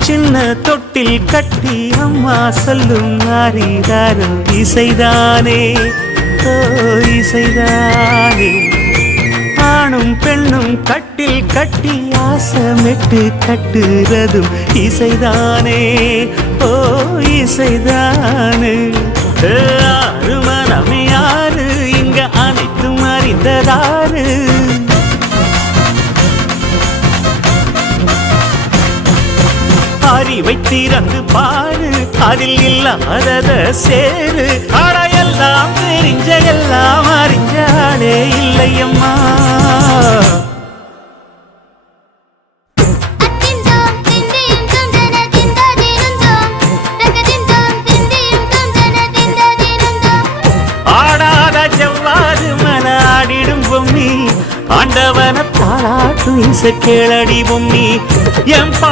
சின்ன தொட்டில் கட்டி அம்மா சொல்லும் ஆரிதாரோ இசைதானே ஓ இசைதானே. ஆணும் பெண்ணும் கட்டில் கட்டி ஆசமிட்டு கட்டுறதும் இசைதானே ஓ இசைதானே. ஆறு மனமே யாரு இங்க அனைத்தும் அறிந்ததாரு. அறிவை திறந்து பாரு அதில் இல்லாதத சேரு. அடையெல்லாம் தெரிஞ்ச எல்லாம் அறிஞ்சாலே இல்லையம்மா. ஆடாத ஜவ்வாது மலாடிடும் பொம்மி ஆண்டவன பாராட்டு இசை கேளடி பொம்மி. என்